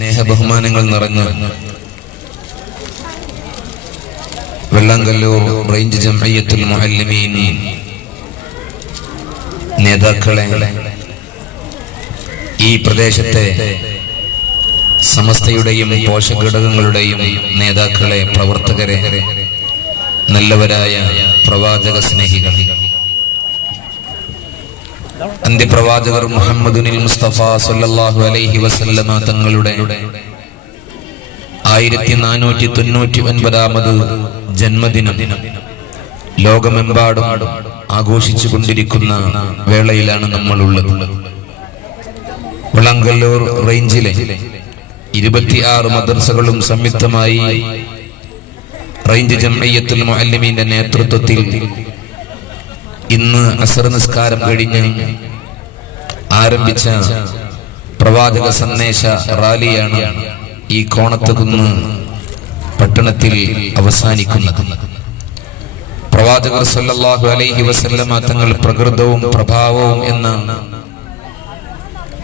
സ്നേഹബഹുമാനങ്ങൾ നിറഞ്ഞ വെള്ളാങ്കല്ലൂർ റേഞ്ച് ജംഅയ്യത്തുൽ മുഅല്ലിമീൻ നേതാക്കളെ ഈ പ്രദേശത്തെ സമസ്തയുടെയും പോഷകഘടകങ്ങളുടെയും നേതാക്കളെ പ്രവർത്തകരെ നല്ലവരായ പ്രവാചക സ്നേഹികളെ അന്ത്യപ്രവാചകർ മുഹമ്മദുനിൽ മുസ്തഫ സല്ലല്ലാഹു അലൈഹി വസല്ലമ തങ്ങളുടെ ആയിരത്തി നാനൂറ്റി തൊണ്ണൂറ്റി ഒൻപതാമത് ജന്മദിനം ലോകമെമ്പാടും ആഘോഷിച്ചു കൊണ്ടിരിക്കുന്ന വേളയിലാണ് നമ്മൾ ഉള്ളത് വിളങ്കല്ലൂർ റേഞ്ചിലെ ഇരുപത്തിയാറ് മദ്രസകളും സംയുക്തമായി റേഞ്ച് ജംഇയ്യത്തുൽ മുഅല്ലിമീന്റെ നേതൃത്വത്തിൽ ഇന്ന് അസർ നിസ്കാരം കഴിഞ്ഞ് ആരംഭിച്ച പ്രവാചക സന്ദേശ റാലിയാണ് ഈ കോണത്തുകുന്ന് പട്ടണത്തിൽ അവസാനിക്കുന്നത്. പ്രവാചകർ സല്ലാഹു അലൈഹി വസല്ലമ തങ്ങൾ പ്രകൃതവും പ്രഭാവവും എന്ന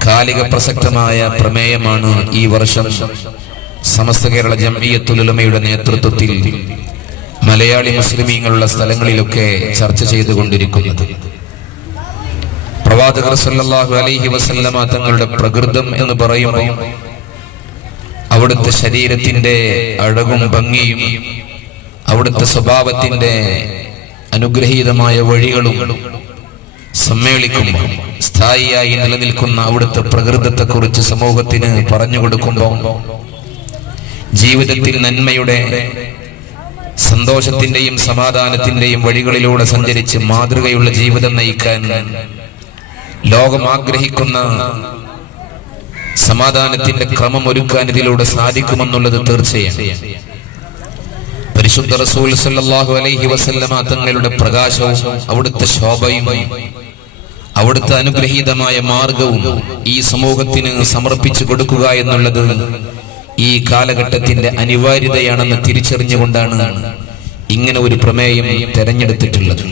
കാലിക പ്രസക്തമായ പ്രമേയമാണ് ഈ വർഷം സമസ്ത കേരള ജംഇയ്യത്തുലുലമയുടെ നേതൃത്വത്തിൽ മലയാളി മുസ്ലിമീങ്ങളുള്ള സ്ഥലങ്ങളിലൊക്കെ ചർച്ച ചെയ്തുകൊണ്ടിരിക്കുന്നത് പ്രവാചകർ സല്ലല്ലാഹു അലൈഹി വസല്ലമ തങ്ങളുടെ പ്രകൃതം എന്ന് പറയുമ്പോൾ അവിടുത്തെ ശരീരത്തിന്റെ അഴകും ഭംഗിയും അവിടുത്തെ സ്വഭാവത്തിന്റെ അനുഗ്രഹീതമായ വഴികളും സമ്മേളിക്കുമ്പോൾ സ്ഥായിയായി നിലനിൽക്കുന്ന അവിടുത്തെ പ്രകൃതത്തെക്കുറിച്ച് സമൂഹത്തിന് പറഞ്ഞു കൊടുക്കുമ്പോൾ ജീവിതത്തിൽ നന്മയുടെ സന്തോഷത്തിന്റെയും സമാധാനത്തിന്റെയും വഴികളിലൂടെ സഞ്ചരിച്ച് മാതൃകയുള്ള ജീവിതം നയിക്കാൻ ലോകം ആഗ്രഹിക്കുന്ന സമാധാനത്തിന്റെ ക്രമം ഒരുക്കാൻ ഇതിലൂടെ സാധിക്കുമെന്നുള്ളത് തീർച്ചയാണ്. പരിശുദ്ധ റസൂൽ സല്ലല്ലാഹു അലൈഹി വസല്ലമ തങ്ങളുടെ പ്രകാശവും അവിടുത്തെ ശോഭയും അവിടുത്തെ അനുഗ്രഹീതമായ മാർഗവും ഈ സമൂഹത്തിന് സമർപ്പിച്ചു കൊടുക്കുക എന്നുള്ളത് ഈ കാലഘട്ടത്തിന്റെ അനിവാര്യതയാണെന്ന് തിരിച്ചറിഞ്ഞുകൊണ്ടാണ് ഇങ്ങനെ ഒരു പ്രമേയം തെരഞ്ഞെടുത്തിട്ടുള്ളത്.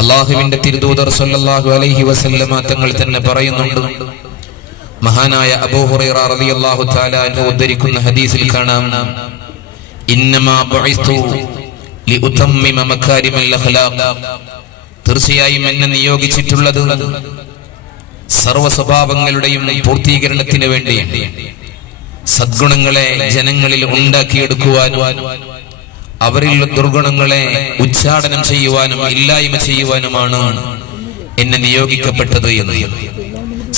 അള്ളാഹുവിന്റെ തിരുദൂതർ സല്ലാഹു അലൈഹി വസല്ലമ തങ്ങൾ തന്നെ പറയുന്നുണ്ട് മഹാനായ അബൂഹുറൈറ റളിയല്ലാഹു തആല ഉദ്ധരിക്കുന്ന ഹദീസിൽ കാണാം ഇന്നമാ ബുഇസ്തു മകാരിമൽ അഖ്ലാഖ്. തീർച്ചയായും എന്നെ നിയോഗിച്ചിട്ടുള്ളത് സർവ സ്വഭാവങ്ങളുടെയും പൂർത്തീകരണത്തിന് വേണ്ടിയാണ്. സദ്ഗുണങ്ങളെ ജനങ്ങളിൽ ഉണ്ടാക്കിയെടുക്കുവാനും അവരിൽ ദുർഗുണങ്ങളെ ഉച്ചാടനം ചെയ്യുവാനും ഇല്ലായ്മ ചെയ്യുവാനുമാണ് എന്നെ നിയോഗിക്കപ്പെട്ടത് എന്ന്.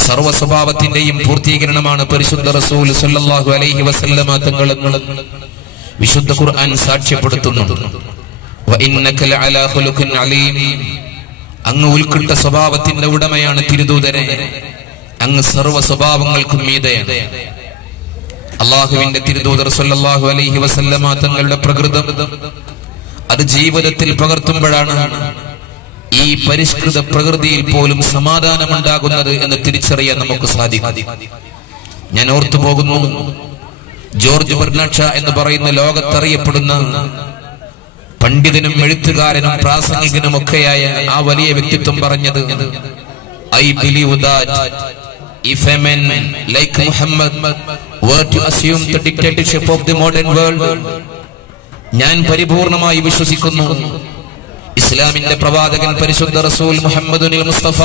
സർവ സ്വഭാവത്തിന്റെയും പൂർത്തീകരണമാണ് പരിശുദ്ധ റസൂൽ സല്ലല്ലാഹു അലൈഹി വസല്ലമ വിശുദ്ധ ഖുർആൻ സാക്ഷ്യപ്പെടുത്തുന്നുണ്ട് അങ്ങ് ഉൾക്കിട്ട സ്വഭാവത്തിന്റെ ഉടമയാണ് തിരുദൂതരെ. അങ്ങ് സർവ സ്വഭാവങ്ങൾക്കും മീതയാണ്. അള്ളാഹുവിന്റെ തിരുദൂതർ സല്ലല്ലാഹു അലൈഹി വസല്ലമ തങ്ങളുടെ പ്രകൃതം അത് ജീവിതത്തിൽ പകർത്തുമ്പോഴാണ് ഈ പരിഷ്കൃത പ്രകൃതിയിൽ പോലും സമാധാനമുണ്ടാകുന്നത് എന്ന് തിരിച്ചറിയാൻ നമുക്ക് സാധിക്കും. ഞാൻ ഓർത്തു പോകുന്നു ജോർജ് ബർണാക്ഷ എന്ന് പറയുന്ന ലോകത്തറിയപ്പെടുന്ന പണ്ഡിതനും എഴുത്തുകാരനും പ്രാസംഗികനും ഒക്കെയായ ആ വലിയ വ്യക്തിത്വം പറഞ്ഞത് I believe that if a men like Muhammad were to assume the dictatorship of the modern world ഞാൻ പരിപൂർണമായി വിശ്വസിക്കുന്നു. ഇസ്ലാമിന്റെ പ്രവാചകൻ പരിശുദ്ധ റസൂൽ മുഹമ്മദുനിൽ മുസ്തഫ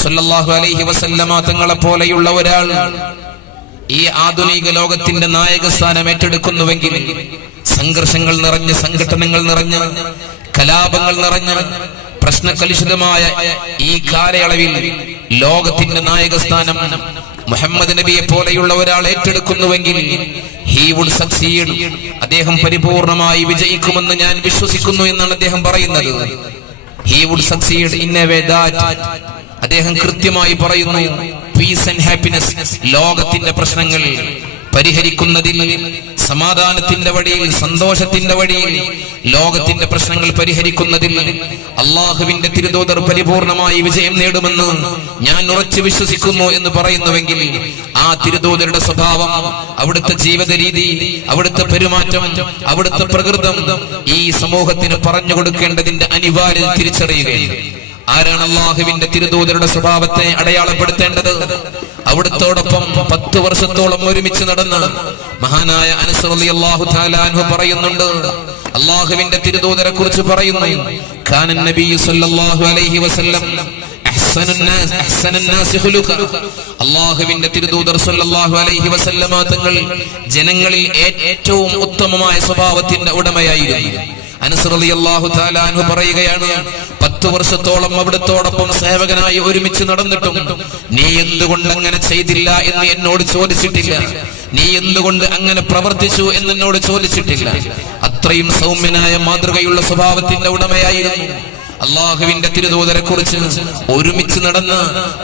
സല്ലല്ലാഹു അലൈഹി വസല്ലമ തങ്ങളെ പോലെയുള്ള ഒരാൾ ഈ ആധുനിക ലോകത്തിന്റെ നായക സ്ഥാനം ഏറ്റെടുക്കുന്നുവെങ്കിൽ സംഘർഷങ്ങൾ നിറഞ്ഞ സംഘടനകൾ നിറഞ്ഞ കലാപങ്ങൾ നിറഞ്ഞ പ്രശ്നകലുഷിതമായ ഈ കാലയളവിൽ ലോകത്തിന്റെ നായകസ്ഥാനം മുഹമ്മദ് നബിയെ പോലെയുള്ള ഒരാൾ ഏറ്റെടുക്കുന്നുവെങ്കിൽ ഹീ വുഡ് സക്സീഡ് അദ്ദേഹം പരിപൂർണമായി വിജയിക്കുമെന്ന് ഞാൻ വിശ്വസിക്കുന്നു എന്നാണ് അദ്ദേഹം പറയുന്നത്. He would succeed in a way that അദ്ദേഹം കൃത്യമായി പറയുന്നു പീസ് ആൻഡ് ഹാപ്പിനെസ് ലോകത്തിന്റെ പ്രശ്നങ്ങൾ പരിഹരിക്കുന്നതിൽ സമാധാനത്തിന്റെ വഴിയിൽ സന്തോഷത്തിന്റെ വഴിയിൽ ലോകത്തിന്റെ പ്രശ്നങ്ങൾ പരിഹരിക്കുന്നതിൽ അള്ളാഹുവിന്റെ തിരുദൂതർ പരിപൂർണമായി വിജയം നേടുമെന്ന് ഞാൻ ഉറച്ചു വിശ്വസിക്കുന്നു എന്ന് പറയുന്നുവെങ്കിൽ ആ തിരുദൂതരുടെ സ്വഭാവം അവിടുത്തെ ജീവിത രീതി അവിടുത്തെ പെരുമാറ്റം അവിടുത്തെ പ്രകൃതം ഈ സമൂഹത്തിന് പറഞ്ഞു കൊടുക്കേണ്ടതിന്റെ അനിവാര്യത തിരിച്ചറിയുകയാണ്. ആരാണ് അള്ളാഹുവിന്റെ തിരുദൂതരുടെ സ്വഭാവത്തെ അടയാളപ്പെടുത്തേണ്ടത്? അവിടുത്തോടൊപ്പം പത്ത് വർഷത്തോളം ഒരുമിച്ച് നടന്ന് മഹാനായ അനസ് റളിയല്ലാഹു തആല അൻഹു പറയുന്നുണ്ട്. അള്ളാഹുവിന്റെ തിരുദൂതരെ കുറിച്ച് പറയുന്നു സല്ലല്ലാഹു അലൈഹി വസല്ലം തിരുദൂതർ സല്ലല്ലാഹു അലൈഹി വസല്ലമ തങ്ങൾ ജനങ്ങളിൽ ഏറ്റവും ഉത്തമമായ സ്വഭാവത്തിന്റെ ഉടമയായിരുന്നു. അനസ് അള്ളാഹു തആല അൻഹു പറയുകയാണ് പത്ത് വർഷത്തോളം അവിടുത്തോടൊപ്പം സേവകനായി ഒരുമിച്ച് നടന്നിട്ടും നീ എന്തുകൊണ്ട് അങ്ങനെ ചെയ്തില്ല എന്ന് എന്നോട് ചോദിച്ചിട്ടില്ല. നീ എന്തുകൊണ്ട് അങ്ങനെ പ്രവർത്തിച്ചു എന്ന് എന്നോട് ചോദിച്ചിട്ടില്ല. അത്രയും സൗമ്യനായ മാതൃകയുള്ള സ്വഭാവത്തിന്റെ ഉടമയായിരുന്നു. അള്ളാഹുവിന്റെ തിരുദൂതരെ കുറിച്ച് ഒരുമിച്ച് നടന്ന്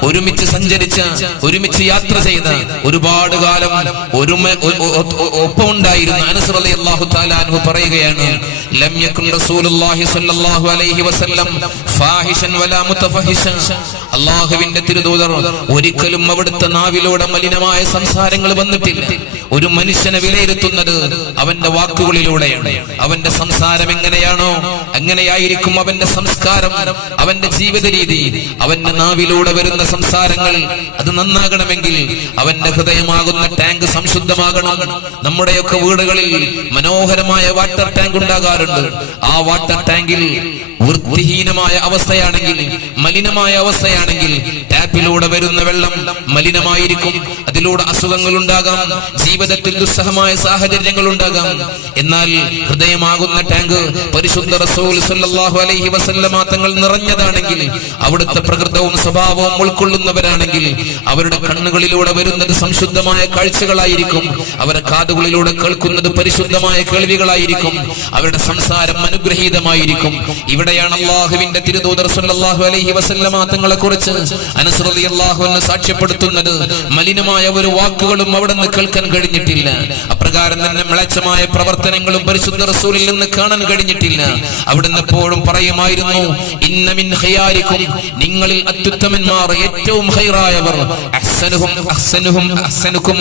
ഒരുമിച്ച് സഞ്ചരിച്ച് ഒരുമിച്ച് യാത്ര ചെയ്ത് ഒരുപാട് കാലം ഒരുമ ഒപ്പമുണ്ടായിരുന്നു അനസ് റളി അള്ളാഹു താലാൻഹു പറയുകയാണ് ലം റസൂലുള്ളാഹി സ്വല്ലല്ലാഹു അലൈഹി വസല്ലം ഫാഹിഷൻ വലാ അള്ളാഹുവിന്റെ തിരുദൂതർ ഒരിക്കലും അവിടുത്തെ നാവിലൂടെ മലിനമായ സംസാരങ്ങൾ വന്നിട്ടില്ല. ഒരു മനുഷ്യനെ വിലയിരുത്തുന്നത് അവന്റെ വാക്കുകളിലൂടെയാണ് അവന്റെ സംസാരം എങ്ങനെയാണോ അങ്ങനെയായിരിക്കും അവന്റെ സംസ്കാരം അവന്റെ ജീവിത രീതി അവന്റെ നാവിലൂടെ വരുന്ന സംസാരങ്ങൾ അത് നന്നാകണമെങ്കിൽ അവന്റെ ഹൃദയമാകുന്ന ടാങ്ക് സംശുദ്ധമാകണം. നമ്മുടെയൊക്കെ വീടുകളിൽ മനോഹരമായ വാട്ടർ ടാങ്ക് ഉണ്ടാകാറുണ്ട്. ആ വാട്ടർ ടാങ്കിൽ വൃത്തിഹീനമായ അവസ്ഥയാണെങ്കിൽ മലിനമായ അവസ്ഥയാണെങ്കിൽ ടാപ്പിലൂടെ വരുന്ന വെള്ളം മലിനമായിരിക്കും. അതിലൂടെ അസുഖങ്ങൾ ഉണ്ടാകാം ജീവിതത്തിൽ ദുസ്സഹമായ സാഹചര്യങ്ങൾ ഉണ്ടാകാം എന്നാൽ ഹൃദയമാകുന്ന ടാങ്ക് പരിശുദ്ധ റസൂൽ സല്ലല്ലാഹു അലൈഹി വസല്ലമ തങ്ങൾ നിറഞ്ഞതാണെങ്കിൽ അവിടുത്തെ പ്രകൃതവും സ്വഭാവവും ഉൾക്കൊള്ളുന്നവരാണെങ്കിൽ അവരുടെ കണ്ണുകളിലൂടെ വരുന്നത് സംശുദ്ധമായ കാഴ്ചകളായിരിക്കും. അവരുടെ കാതുകളിലൂടെ കേൾക്കുന്നത് പരിശുദ്ധമായ കേൾവികളായിരിക്കും. അവരുടെ സംസാരം അനുഗ്രഹീതമായിരിക്കും. ഇവിടെയാണ് അള്ളാഹുവിന്റെ തിരുദൂതർ സല്ലല്ലാഹു അലൈഹി വസല്ലമ തങ്ങളെ കുറിച്ച് അനസ് റളിയല്ലാഹു അൻഹു സാക്ഷ്യപ്പെടുത്തുന്നത്. മലിനമായ ഒരു വാക്കുകളും അവിടെ നിന്ന് കേൾക്കാൻ കഴിഞ്ഞിട്ടില്ല. അപ്രകാരം തന്നെ മിളച്ചമായ പ്രവർത്തനങ്ങളും പരിശുദ്ധ റസൂലിൽ നിന്ന് കാണാൻ കഴിഞ്ഞിട്ടില്ല. അവിടുന്ന് എപ്പോഴും പറയുമായിരുന്നു ഇന്ന മിൻ ഖിയാരിക്കും. നിങ്ങളിൽ അത്യുത്തമന്മാർ ഏറ്റവും ഹൈറായവർ അഹ്സനുഹും അഹ്സനുഹും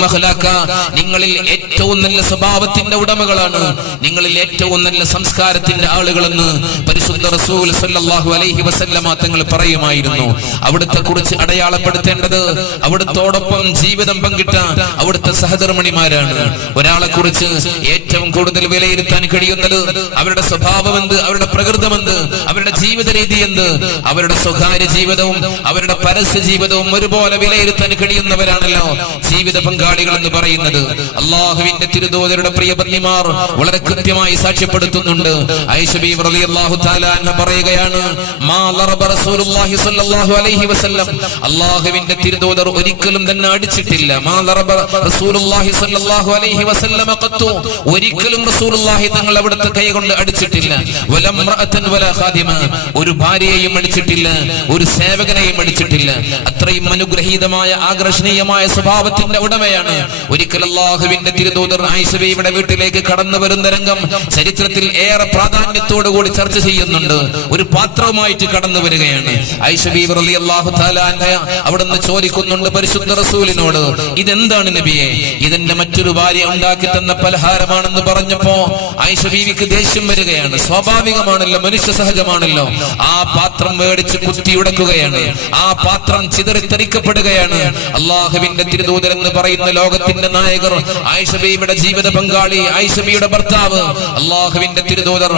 നിങ്ങളിൽ ഏറ്റവും നല്ല സ്വഭാവത്തിന്റെ ഉടമകളാണ്. നിങ്ങളിൽ ഏറ്റവും നല്ല സംസ്കാരത്തിന്റെ ആളുകളെന്ന് പരിശുദ്ധ റസൂൽ സല്ലല്ലാഹു അലൈഹി വസല്ലമ തങ്ങൾ പറയുമായിരുന്നു. അവിടുത്തെ കുറിച്ച് അടയാളപ്പെടുത്തേണ്ടത് അവിടുത്തോടൊപ്പം ജീവിതം പങ്കിട്ട അവിടുത്തെ സഹധർമ്മിണിമാരാണ്. ഒരാളെ കുറിച്ച് ഏറ്റവും കൂടുതൽ വിലയിരുത്താൻ കഴിയുന്നത് അവരുടെ സ്വഭാവം എന്ത് അവരുടെ പ്രകൃതം എന്ത് അവരുടെ ജീവിത രീതി എന്ത് അവരുടെ സ്വകാര്യ ജീവിതവും അവരുടെ പരസ്യ ജീവിതവും ഒരുപോലെ വിലയിരുത്താൻ കഴിയുന്നവരാണല്ലോ ജീവിത പങ്കാളികൾ എന്ന് പറയുന്നത്. അള്ളാഹുവിന്റെ തിരുതോതരുടെ പ്രിയ പത്നിമാർ വളരെ കൃത്യമായി സാക്ഷ്യപ്പെടുത്തുന്നുണ്ട്. പറയുകയാണ് അള്ളാഹുവിന്റെ തിരുദൂതർ ഒരിക്കലും തന്നെ അടിച്ചിട്ടില്ല. ഒരിക്കലും റസൂലുള്ളാഹി തങ്ങൾ അവിടുത്തെ കൈ കൊണ്ട് അടിച്ചിട്ടില്ല. ഒരു ഭാര്യയെയും അടിച്ചിട്ടില്ല ഒരു സേവകനെയും അടിച്ചിട്ടില്ല. അത്രയും അനുഗ്രഹീതമായ ആകർഷണീയമായ സ്വഭാവത്തിന്റെ ഉടമയാണ്. ഒരിക്കൽ അള്ളാഹുവിന്റെ തിരുദൂതർ ആയിഷബിയുടെ വീട്ടിലേക്ക് കടന്നു വരുന്ന രംഗം ചരിത്രത്തിൽ ഏറെ പ്രാധാന്യത്തോടു കൂടി ചർച്ച ചെയ്യുന്നുണ്ട്. ഒരു പാത്രവുമായിട്ട് കടന്നു വരികയാണ്. ഐഷബി റളിയല്ലാഹു തആല അൻഹ അവിടുന്ന് ചോദിക്കുന്നുണ്ട് പരിശുദ്ധ റസൂലിനോട് ഇതെന്താണ് നബിയെ? ഇതെന്റെ മറ്റൊരു ഭാര്യ ഉണ്ടാക്കി തന്ന പലഹാരമാണെന്ന് പറഞ്ഞപ്പോ ഐഷ ബീവിക്ക് ദേഷ്യം വരികയാണ്. സ്വാഭാവികമാണല്ലോ മനുഷ്യ സഹജമാണല്ലോ. ആ പാത്രം മേടിച്ച് കുത്തിയുടക്കുകയാണ് ആ പാത്രം ചിതറിത്തെറിക്കപ്പെടുകയാണ് അള്ളാഹുവിന്റെ തിരുദൂതൻ എന്ന് പറയുന്ന ലോകത്തിന്റെ നായകർ ആയിഷ ബീവിയുടെ ജീവിത പങ്കാളി ആയിഷ ബിയുടെ ഭർത്താവ് അള്ളാഹുവിന്റെ തിരുദൂതർ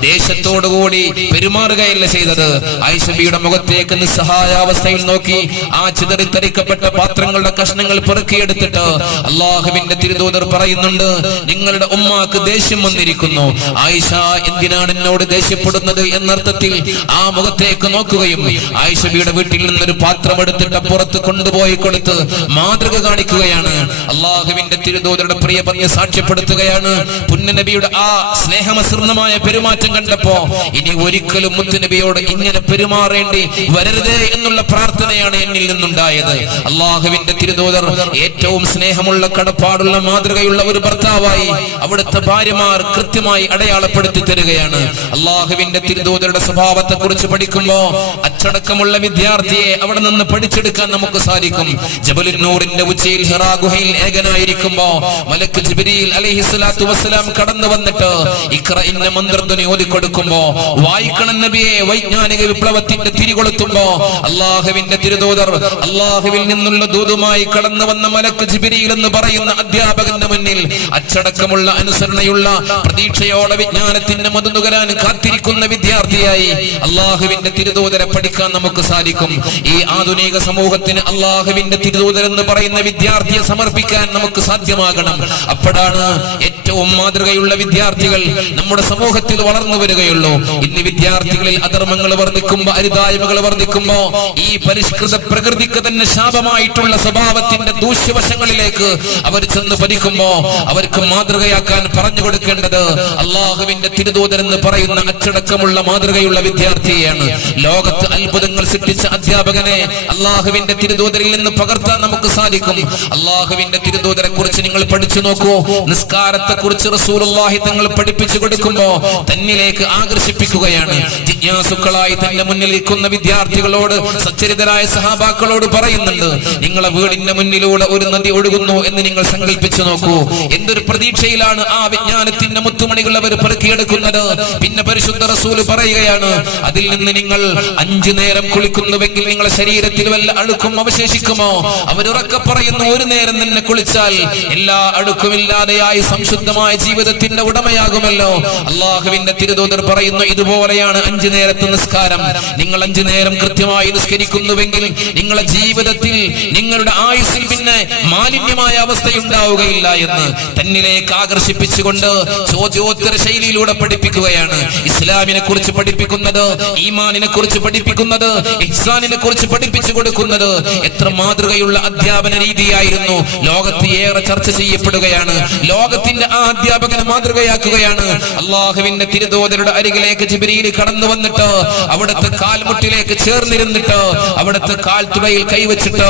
ദേശത്തോടുകൂടി പെരുമാറുകയല്ല ചെയ്തത്. ആയിഷ ഐഷബിയുടെ മുഖത്തേക്ക് നിസ്സഹായാവസ്ഥയിൽ നോക്കി ആ ചിതറിത്തെറിക്കപ്പെട്ട പാത്രങ്ങളുടെ കഷ്ണങ്ങൾ പെറുക്കിയെടുത്തിട്ട് അള്ളാഹുവിന്റെ തിരുദൂതർ പറയുന്നുണ്ട് നിങ്ങളുടെ ഉമ്മാക്ക് ദേഷ്യം വന്നിരിക്കുന്നു. ആയിഷ എന്തിനാണ് എന്നോട് ദേഷ്യപ്പെടുന്നത് എന്നർത്ഥത്തിൽ ആ മുഖത്തേക്ക് നോക്കുകയും ആയിഷബിയുടെ വീട്ടിൽ നിന്നൊരു പാത്രം എടുത്തിട്ട് പുറത്ത് കൊണ്ടുപോയി കൊടുത്ത് മാതൃക കാണിക്കുകയാണ്. അള്ളാഹുവിന്റെ തിരുദൂതരുടെ പ്രിയ പത്നി സാക്ഷ്യപ്പെടുത്തുകയാണ്. പുന്നനബിയുടെ ആ സ്നേഹമസൃണമായ പെരുമാറ്റം കണ്ടപ്പോ ഇനി ഒരിക്കലും മുത്തുനബിയോട് ഇങ്ങനെ പെരുമാറേണ്ടി വരരുതേ എന്നുള്ള പ്രാർത്ഥനയാണ് എന്നിൽ നിന്നുണ്ടായത്. അള്ളാഹുവിന്റെ തിരുദൂതർ ഏറ്റവും സ്നേഹമുള്ള കടപ്പാടുള്ള മാതൃകയുള്ള ഒരു ഭർത്താവായി അവിടുത്തെ ഭാര്യമാർ കൃത്യമായി അടയാളപ്പെടുത്തി തരികയാണ്. അള്ളാഹുവിന്റെ തിരുദൂതരുടെ സ്വഭാവത്തെ കുറിച്ച് പഠിക്കുമ്പോ അച്ചടക്കമുള്ള വിദ്യാർത്ഥിയെ അവിടെ നിന്ന് പഠിച്ചെടുക്കാൻ നമുക്ക് സാധിക്കും. ജബലുന്നൂറിന്റെ ഉച്ചയിൽ ഹിറാ ഗുഹയിൽ ഏകനായിരിക്കുമ്പോ മലക്ക് ജിബ്രീൽ അലഹി സ്വലാത്തു വസ്സലാം കടന്നു വന്നിട്ട് ഇക്ര ഇന്ന ഓതി ഓതിക്കൊടുക്കുമ്പോ വായിക്കണം നബിയെ വൈജ്ഞാനിക വിപ്ലവത്തിന്റെ തിരികൊളുത്തുമ്പോ അള്ളാഹുവിന്റെ തിരുദൂതർ അള്ളാഹുവിൽ നിന്നുള്ള ദൂതുമായി കടന്നു വന്ന മലക്ക് ജിബിരിയിൽ എന്ന് പറയുന്ന അധ്യാപകന്റെ മുന്നിൽ അച്ചടക്കമുള്ള അനുസരണയുള്ള പ്രതീക്ഷയോടെ വിജ്ഞാനത്തിന്റെ മധുനുകരാൻ കാത്തിരിക്കുന്ന വിദ്യാർത്ഥിയായി അള്ളാഹുവിന്റെ തിരുദൂതരെ പഠിക്കാൻ നമുക്ക് സാധിക്കും. ഈ ആധുനിക സമൂഹത്തിന് അള്ളാഹുവിന്റെ തിരുദൂതർ എന്ന് പറയുന്ന വിദ്യാർത്ഥിയെ സമർപ്പിക്കാൻ നമുക്ക് സാധ്യമാകണം. അപ്പോഴാണ് ഏറ്റവും മാതൃകയുള്ള വിദ്യാർത്ഥികൾ നമ്മുടെ സമൂഹത്തിൽ വളർന്നു വരികയുള്ളൂ. ഇന്ന് വിദ്യാർത്ഥികളിൽ അധർമ്മങ്ങൾ വർദ്ധിക്കുമ്പോ അരുതായ്മകൾ വർദ്ധിക്കുമ്പോ ഈ പരിഷ്കൃത പ്രകൃതിക്ക് തന്നെ ശാപമായിട്ടുള്ള സ്വഭാവത്തിന്റെ ദൂഷ്യവശങ്ങളിലേക്ക് അവർ ചെന്ന് പതിക്കുമ്പോ അവർക്ക് മാതൃകയാക്കാൻ പറഞ്ഞു കൊടുക്കേണ്ടത് അള്ളാഹുവിന്റെ തിരുദൂതൻ എന്ന് പറയുന്ന അച്ചടക്കമുള്ള മാതൃകയുള്ള വിദ്യാർത്ഥിയെയാണ്. ലോകത്ത് അത്ഭുതങ്ങൾ സൃഷ്ടിച്ച അധ്യാപകനെ അള്ളാഹുവിന്റെ തിരുദൂതരിൽ നിന്ന് പകർത്താൻ നമുക്ക് സാധിക്കും. അള്ളാഹുവിന്റെ തിരുദൂതരെ കുറിച്ച് നിങ്ങൾ പഠിച്ചു നോക്കൂ. നിസ്കാരത്തെ കുറിച്ച് റസൂലുള്ളാഹി തങ്ങൾ പഠിപ്പിച്ചു കൊടുക്കുമ്പോ തന്നിലേക്ക് ആകർഷിപ്പിക്കുകയാണ്. ജിജ്ഞാസുക്കളായി തന്റെ മുന്നിൽ നിൽക്കുന്ന വിദ്യാർത്ഥികളോട് സച്ചരിതരായ സഹാബാക്കളോട് പറയുന്നുണ്ട് നിങ്ങളെ വീടിന്റെ മുന്നിലൂടെ ഒരു നദി ഒഴുകുന്നു എന്ന് നിങ്ങൾ സങ്കല്പിച്ചു നോക്കൂ. എന്തൊരു പ്രതീക്ഷയിലാണ് ആ വിജ്ഞാനത്തിന്റെ മുത്തുമണികൾ അവർ പെറുക്കിയെടുക്കുന്നത്. പിന്നെ പരിശുദ്ധ റസൂൽ പറയുകയാണ് അതിൽ നിന്ന് നിങ്ങൾ അഞ്ചു നേരം കുളിക്കുന്നുവെങ്കിൽ നിങ്ങളെ ശരീരത്തിൽ വല്ല അഴുക്കും അവശേഷിക്കുമോ? അവരുറക്കെ പറയുന്നു ഒരു നേരം തന്നെ കുളിച്ചാൽ എല്ലാ അഴുക്കുമില്ലാതെയായി സംശുദ്ധമായ ജീവിതത്തിന്റെ ഉടമയാകുമല്ലോ. അള്ളാഹുവിന്റെ തിരുതോതർ പറയുന്നു ഇതുപോലെയാണ് അഞ്ചു നേരത്തെ നിസ്കാരം. നിങ്ങൾ അഞ്ചു നേരം കൃത്യമായി നിസ്കരിക്കുന്നുവെങ്കിൽ നിങ്ങളുടെ ജീവിതത്തിൽ നിങ്ങളുടെ ആയുസിൽ പിന്നെ മാലിന്യമായ അവസ്ഥയുണ്ടാവുകയില്ല എന്ന് തന്നിലേക്ക് ആകർഷിപ്പിച്ചുകൊണ്ട് ചോദ്യോത്തര ശൈലിയിലൂടെ പഠിപ്പിക്കുകയാണ്. ഇസ്ലാമിനെ കുറിച്ച് പഠിപ്പിക്കുന്നത് ഈമാനിനെ കുറിച്ച് പഠിപ്പിക്കുന്നത് ഇഹ്സാനിനെ കുറിച്ച് പഠിപ്പിച്ചു കൊടുക്കുന്നത് എത്ര മാതൃകയുള്ള അധ്യാപന രീതിയായിരുന്നു. ലോകത്ത് ഏറെ ചർച്ച ചെയ്യപ്പെടുകയാണ്. ലോകത്തിന്റെ ആ അധ്യാപകനെ മാതൃകയാക്കുകയാണ്. അള്ളാഹുവിന്റെ തിരുദോതരുടെ അരികിലേക്ക് ജിബിരിയിൽ കടന്നു വന്നിട്ട് അവിടുത്തെ കാൽമുട്ടിലേക്ക് ചേർന്നിരുന്നിട്ട് അവിടുത്തെ കാൽ തുടയിൽ കൈവച്ചിട്ട്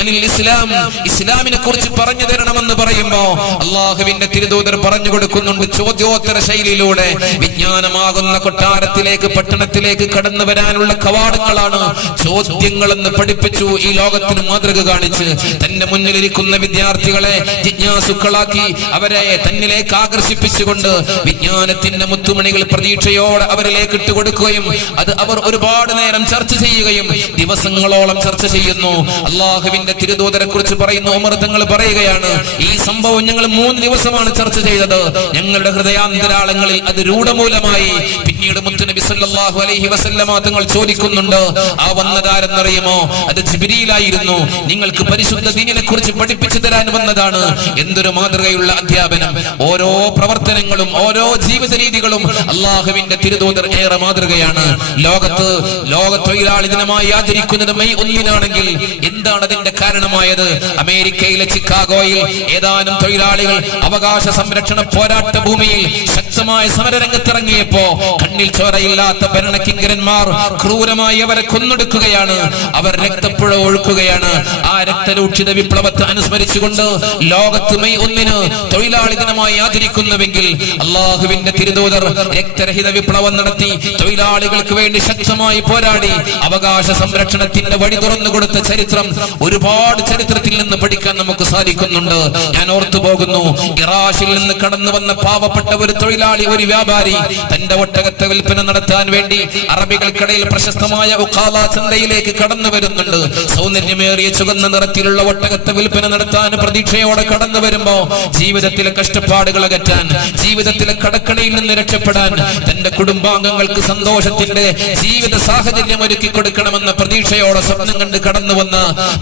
അനിൽ ഇസ്ലാം ഇസ്ലാമിനെ കുറിച്ച് പറഞ്ഞു തരണമെന്ന് പറയുമ്പോ അള്ളാഹുവിന്റെ തിരുദൂതർ പറഞ്ഞു കൊടുക്കുന്നുണ്ട് ചോദ്യോത്തര ശൈലിയിലൂടെ. വിജ്ഞാനമാകുന്ന കൊട്ടാരത്തിലേക്ക് പട്ടണത്തിലേക്ക് കടന്നു വരാനുള്ള കവാടങ്ങളാണ് ചോദ്യങ്ങളെന്ന് പഠിപ്പിച്ചു ഈ ലോകത്തിന് മാതൃക കാണിച്ച്. തന്റെ മുന്നിലിരിക്കുന്ന വിദ്യാർത്ഥികളെ ജിജ്ഞാസുക്കളാക്കി അവരെ തന്നിലേക്ക് ആകർഷിപ്പിച്ചുകൊണ്ട് വിജ്ഞാനത്തിന്റെ മുത്തുമണികൾ പ്രതീക്ഷയോടെ അവരിലേക്ക് ഇട്ടുകൊടുക്കുകയും അത് അവർ ഒരുപാട് നേരം ചർച്ച ചെയ്യുകയും ദിവസങ്ങളോളം ചർച്ച ചെയ്യുന്നു. അള്ളാഹുവിന്റെ തിരുദൂതരെ കുറിച്ച് പറയുന്നു ഉമർ തങ്ങൾ പറയുകയാണ് ഈ സംഭവം ഞങ്ങൾ മൂന്ന് ദിവസമാണ് ചർച്ച ചെയ്തത്. ഞങ്ങളുടെ ഹൃദയാന്തരാളങ്ങളിൽ അത് രൂഢമൂലമായി. പിന്നീട് മുത്തുനബി സല്ലല്ലാഹു അലൈഹി വസല്ലമ തങ്ങൾ ചോദിക്കുന്നുണ്ട് ആ വന്നതാരെന്നറിയുമോ? അത് ജിബിരിയിലായിരുന്നു നിങ്ങൾക്ക് പരിശുദ്ധ ദീനിനെ കുറിച്ച് പഠിപ്പിച്ചു തരാൻ വന്നതാണ്. എന്തൊരു മാതൃകയുള്ള അധ്യാപനം. ഓരോ പ്രവർത്തനങ്ങളും ഓരോ ജീവിത രീതികളും അള്ളാഹുവിന്റെ തിരുദൂതർ ഏറെ മാതൃകയാണ്. ലോകത്ത് ലോക തൊഴിലാളി ദിനമായി ആചരിക്കുന്നത് മെയ് ഒന്നിനാണെങ്കിൽ എന്താണ് അതിന്റെ കാരണമായത്? അമേരിക്കയിലെ ചിക്കാഗോയിൽ ഏതാനും തൊഴിലാളികൾ അവകാശ സംരക്ഷണ പോരാട്ട ഭൂമിയിൽ ശക്തമായ സമരരംഗത്തിറങ്ങിയപ്പോ കണ്ണിൽ ചോരയില്ലാത്ത ഭരണകിങ്കരന്മാർ ക്രൂരമായി അവരെ കൊന്നൊടുക്കുകയാണ്. അവർ രക്തപ്പുഴ ഒഴുക്കുകയാണ്. ആ രക്തരൂക്ഷിത വിപ്ലവത്തെ അനുസ്മരിച്ചുകൊണ്ട് ലോകത്ത് മെയ് ഒന്നിന് തൊഴിലാളി ദിനമായി ആചരിക്കുന്നുവെങ്കിൽ അള്ളാഹുവിന്റെ തിരുതൂതർ രക്തരഹിത വിപ്ലവം നടത്തി തൊഴിലാളികൾക്ക് വേണ്ടി ശക്തമായി പോരാടി അവകാശ സംരക്ഷണത്തിന്റെ വഴി തുറന്നു കൊടുത്ത ചരിത്രം ഒരുപാട് ചരിത്രത്തിൽ നിന്ന് പഠിക്കാൻ നമുക്ക് സാധിക്കുന്നുണ്ട്. ഞാൻ ഓർത്തു പോകുന്നു ഇറാഷിൽ നിന്ന് കടന്നു വന്ന പാവപ്പെട്ട ഒരു തൊഴിലാളി ഒരു വ്യാപാരി. തന്റെ ഒട്ടകത്തെ വിൽപ്പന നടത്താൻ വേണ്ടി അറബികൾക്കിടയിൽ പ്രശസ്തമായ ഉഖാല ചന്തയിലേക്ക് കടന്നു വരുന്നുണ്ട്. സൗന്ദര്യമേറിയ ചുവന്ന നിറത്തിലുള്ള ഒട്ടകത്തെ വിൽപ്പന നടത്താൻ പ്രതീക്ഷയോടെ കടന്നു വരുമ്പോ ജീവിതത്തിലെ കഷ്ടപ്പാടുകൾ അകറ്റാൻ ജീവിതത്തിലെ കടക്കണയിൽ നിന്ന് രക്ഷപ്പെടാൻ തന്റെ കുടുംബാംഗങ്ങൾക്ക് സന്തോഷത്തിന്റെ ജീവിത സാഹചര്യം ഒരുക്കി കൊടുക്കണമെന്ന പ്രതീക്ഷയോടെ സ്വപ്നം കണ്ട് കടന്നു വന്ന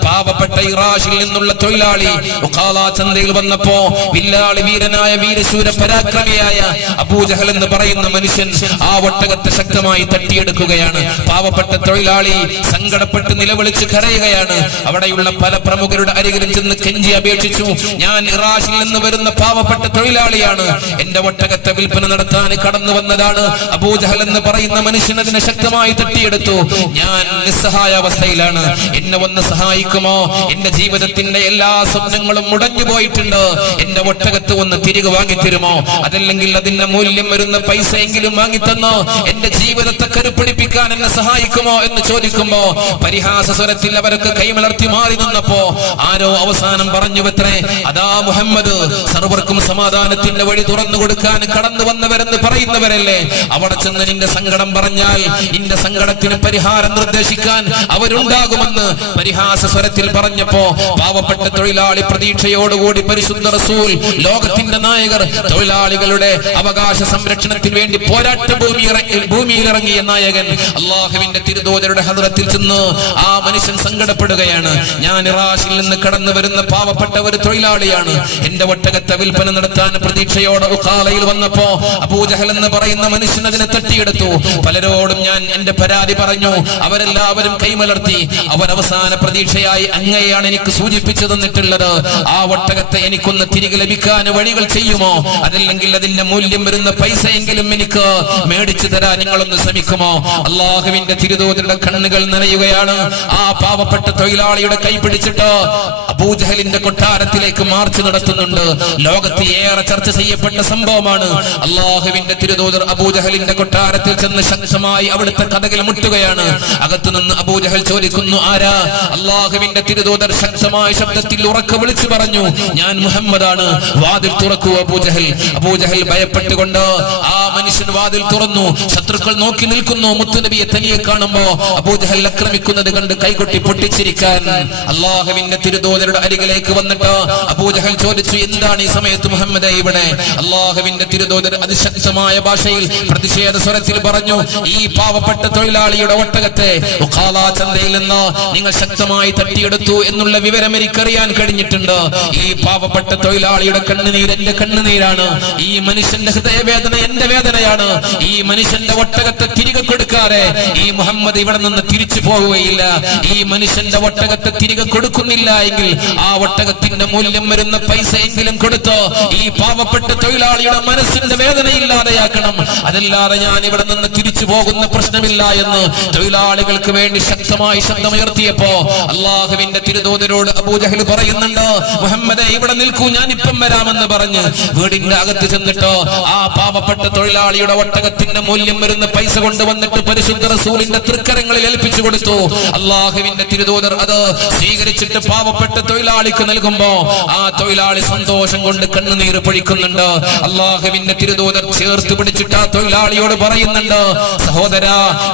പാവപ്പെട്ട ഇറാഷിൽ നിന്നുള്ള തൊഴിലാളി ചന്തയിൽ വന്നപ്പോ വില്ലാളി വീരനായ വീരശൂര പരാക്രമിയായ അബൂജഹൽ എന്ന് പറയുന്ന മനുഷ്യൻ ആ ഒട്ടകത്തെ ശക്തമായി തട്ടിയെടുക്കുകയാണ്. പാവപ്പെട്ട തൊഴിലാളി സങ്കടപ്പെട്ട് നിലവിളിച്ച് കരയുകയാണ്. അവിടെയുള്ള പല പ്രമുഖരുടെ അരികിലും ചെന്ന് കെഞ്ചി അപേക്ഷിച്ചു. ഞാൻ ഇറാഷിൽ നിന്ന് വരുന്ന പാവപ്പെട്ട തൊഴിലാളിയാണ്. എന്റെ ഒട്ടകത്തെ വിൽപ്പന നടത്താൻ കടന്നു വന്നതാണ്. അബൂജഹൽ എന്ന് പറയുന്ന മനുഷ്യൻ അതിനെ ശക്തമായി തട്ടിയെടുത്തു. ഞാൻ നിസ്സഹായ അവസ്ഥയിലാണ്. എന്നെ ഒന്ന് സഹായിക്കുമോ? എന്റെ ജീവിതത്തിന്റെ എല്ലാ സ്വപ്നങ്ങളും മുടഞ്ഞു പോയിട്ടുണ്ട് എന്റെ ഒട്ടകത്ത് ഒന്ന് തിരികെ വാങ്ങിത്തരുമോ? അതല്ലെങ്കിൽ അതിന്റെ മൂല്യം വരുന്ന പൈസ എങ്കിലും വാങ്ങിത്തന്നോ. എന്റെ ജീവിതത്തെ കരുപ്പിടിപ്പിക്കാൻ എന്നെ സഹായിക്കുമോ എന്ന് ചോദിക്കുമ്പോ പരിഹാസ സ്വരത്തിൽ അവരൊക്കെ കൈമലർത്തി മാറി നിന്നപ്പോ ആരോ അവസാനം പറഞ്ഞു വെത്രേ അതാ മുഹമ്മദ്. സർവർക്കും സമാധാനത്തിന്റെ വഴി തുറന്നു കൊടുക്കാൻ കടന്നു വന്നവരെന്ന് പറയുന്നവരല്ലേ? അവിടെ ചെന്ന് നിന്റെ സങ്കടം പറഞ്ഞാൽ നിന്റെ സങ്കടത്തിന് പരിഹാരം നിർദ്ദേശിക്കാൻ അവരുണ്ടാകുമെന്ന് പരിഹാസ സ്വരത്തിൽ പറഞ്ഞപ്പോ പാവപ്പെട്ട തൊഴിലാളി പ്രതീക്ഷയോടുകൂടി പരിശുദ്ധ റസൂൽ ലോകത്തിന്റെ നായകർ തൊഴിലാളികളുടെ അവകാശ സംരക്ഷണത്തിന് വേണ്ടി പോരാട്ട ഭൂമി ഭൂമിയിലിറങ്ങിയ നായകൻ അള്ളാഹുവിന്റെ തിരുദോതരുടെ ഹദ്രത്തിൽ ചെന്ന് ആ മനുഷ്യൻ സങ്കടപ്പെടുകയാണ്. ഞാൻ ഇറാഷിൽ നിന്ന് കടന്നു വരുന്ന പാവപ്പെട്ട ഒരു തൊഴിലാളിയാണ്. എന്റെ ഒട്ടകത്തെ വിൽപ്പന നടത്താൻ പ്രതീക്ഷയോടെ ഉഖാലയിൽ വന്നപ്പോ അബൂജഹൽ എന്ന് പറയുന്ന മനുഷ്യൻ അതിനെ തട്ടിയെടുത്തു. പലരോടും ഞാൻ എന്റെ പരാതി പറഞ്ഞു. അവരെല്ലാവരും കൈമലർത്തി. അവർ അവസാന പ്രതീക്ഷയായി അങ്ങയെയാണ് എനിക്ക് സൂചിപ്പിച്ചു തന്നിട്ടുള്ളത് ആ ഒട്ടകത്തെ എനിക്കൊന്ന് തിരികെ ലഭിക്കാൻ വഴികൾ ചെയ്യുമോ? അതല്ലെങ്കിൽ അതിന്റെ മൂല്യം വരുന്ന പൈസ എങ്കിലും എനിക്ക് മേടിച്ചു തരാൻ നിങ്ങളൊന്ന് ശ്രമിക്കുമോ? അള്ളാഹുവിന്റെ തിരുതോതിരുടെ കണ്ണുകൾ നനയുകയാണ് ആ പാവപ്പെട്ട തൊഴിലാളിയുടെ കൈ പിടിച്ചിട്ട് അബൂജഹലിന്റെ കൊട്ടാരത്തിലേക്ക് മാർച്ച് നടത്തുന്നുണ്ട്. ലോകത്ത് ഏറെ ചർച്ച ചെയ്യപ്പെട്ട സംഭവമാണ് അള്ളാഹുവിന്റെ തിരുതോതർ അബൂജഹലിന്റെ കൊട്ടാരത്തിൽ ചെന്ന് ശക്തമായി അവിടുത്തെ കഥകൾ മുട്ടുകയാണ്. അകത്തുനിന്ന് അബൂജഹൽ ചോദിക്കുന്നു ആരാ? അള്ളാഹുവിന്റെ തിരുതോതർ ശക്തമായ ശബ്ദത്തിൽ ഉറക്ക വിളിച്ചു പറഞ്ഞു ഞാൻ മുഹമ്മദാണ്. വാതിൽ തുറക്കൂ അബൂജഹൽ. അബൂജഹൽ ഭയപ്പെട്ടുകൊണ്ട് ആ മനുഷ്യൻ വാതിൽ തുറന്നു. ശത്രുക്കൾ നോക്കി നിൽക്കുന്നു. മുത്തുനബിയെ തനിയെ കാണുമ്പോ അബൂജഹൽ ആക്രമിക്കുന്നത് കണ്ട് കൈകൊട്ടി പൊട്ടിച്ചിരിക്കാൻ. അള്ളാഹുവിന്റെ തിരുതോതരുടെ അരികിലേക്ക് വന്നിട്ട് അബൂജഹൽ ചോദിച്ചു എന്താണ് ഈ സമയത്ത് മുഹമ്മദ് ഇവിടെ? അള്ളാഹുവിന്റെ തിരുതോതർ അതിശക്തമായ ഭാഷയിൽ പ്രതിഷേധ സ്വരത്തിൽ പറഞ്ഞു ഈ പാവപ്പെട്ട തൊഴിലാളിയുടെ ഒട്ടകത്തെ ചന്തയിൽ നിന്ന് നിങ്ങൾ ശക്തമായി തട്ടിയെടുത്തു എന്നുള്ള വിവരം എനിക്കറിയാൻ കഴിഞ്ഞിട്ടുണ്ട്. ഈ പാവപ്പെട്ട തൊഴിലാളിയുടെ കണ്ണുനീർ എന്റെ കണ്ണുനീരാണ്. ഈ മനുഷ്യന്റെ ഹൃദയവേദന എന്റെ വേദനയാണ്. ഈ മനുഷ്യന്റെ ഒട്ടകത്തെ തിരികെ കൊടുക്കാതെ ഈ മുഹമ്മദ് ഇവിടെ നിന്ന് തിരിച്ചു പോവുകയില്ല. ഈ മനുഷ്യന്റെ ഒട്ടകത്തെ തിരികെ കൊടുക്കുന്നില്ല എങ്കിൽ ആ ഒട്ടകത്തിന്റെ മൂല്യം വരുന്ന പൈസ എങ്കിലും കൊടുത്തോ. ഈ പാവപ്പെട്ട തൊഴിലാളിയുടെ മനസ്സിന്റെ വേദനയില്ലാതെയാക്കണം. അതല്ലാതെ ഞാൻ ഇവിടെ നിന്ന് തിരിച്ചു പോകുന്ന പ്രശ്നമില്ല എന്ന് തൊഴിലാളികൾക്ക് വേണ്ടി ശക്തമായി ശബ്ദമുയർത്തിയപ്പോ അള്ളാഹുവിന്റെ തിരുതോതിനോട് അബൂജഹൽ പറയുന്നുണ്ട് മുഹമ്മദെ ഇവിടെ നിൽക്കൂ ഞാൻ ഇപ്പം വരാമെന്ന് പറഞ്ഞ് വീടിന്റെ അകത്ത് ചെന്നിട്ടോ ആ പാവപ്പെട്ട തൊഴിലാളിയുടെ ഒട്ടകത്തിന്റെ മൂല്യം വരുന്ന പൈസ കൊണ്ടുവന്നിട്ട് പരിശുദ്ധ റസൂലിന്റെ തൃക്കരങ്ങളിൽ ഏൽപ്പിച്ചു കൊടുത്തു. അള്ളാഹുവിന്റെ തിരുതോതർ അത് സ്വീകരിച്ചിട്ട് പാവപ്പെട്ട തൊഴിലാളിക്ക് നൽകുമ്പോ ആ തൊഴിലാളി സന്തോഷം കൊണ്ട് കണ്ണുനീര് പൊഴിക്കുന്നുണ്ട്. അള്ളാഹുവിന്റെ തിരുതോതർ ചേർത്ത് പിടിച്ചിട്ട് ആ തൊഴിലാളിയോട് പറയുന്നുണ്ട് സഹോദര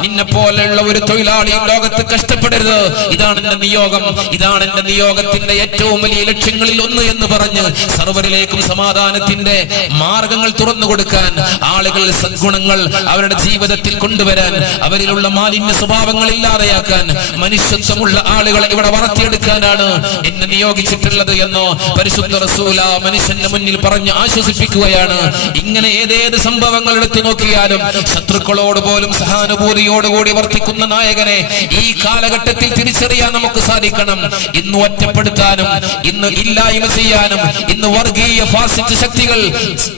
നിന്നെ പോലെയുള്ള ഒരു തൊഴിലാളി ലോകത്ത് കഷ്ടപ്പെടരുത്. ഇതാണ് എന്റെ നിയോഗം. ഇതാണ് എന്റെ നിയോഗത്തിന്റെ ഏറ്റവും വലിയ ലക്ഷ്യങ്ങളിൽ ഒന്ന് എന്ന് പറഞ്ഞ് സർവരിലേക്കും സമാധാനത്തിന്റെ മാർഗങ്ങൾ തുറന്നു കൊടുക്കാൻ ആളുകൾ സദ്ഗുണങ്ങൾ അവരുടെ ജീവിതത്തിൽ കൊണ്ടുവരാൻ അവരിലുള്ള മാലിന്യ സ്വഭാവങ്ങൾ ഇല്ലാതെയാക്കാൻ മനുഷ്യത്വമുള്ള ആളുകളെ ഇവിടെ വളർത്തിയെടുക്കാനാണ് എന്നെ നിയോഗിച്ചിട്ടുള്ളത് എന്നോ പരിശുദ്ധ റസൂല മനുഷ്യന്റെ മുന്നിൽ പറഞ്ഞ് ആശ്വസിപ്പിക്കുകയാണ്. ഇങ്ങനെ ഏതേത് സംഭവങ്ങൾ എടുത്തു നോക്കിയാലും ശത്രുക്കളോട് പോലും സഹാനുഭൂതിയോടുകൂടി വർത്തിക്കുന്ന നായകനെ ഈ കാലഘട്ടത്തിൽ തിരിച്ചറിയാൻ നമുക്ക് സാധിക്കണം. ഇന്ന് ഒറ്റപ്പെടുത്താനും ഇന്ന് ഇല്ലായ്മ ചെയ്യാനും ഇന്ന് വർഗീയ ഫാസിസ്റ്റ് ശക്തികൾ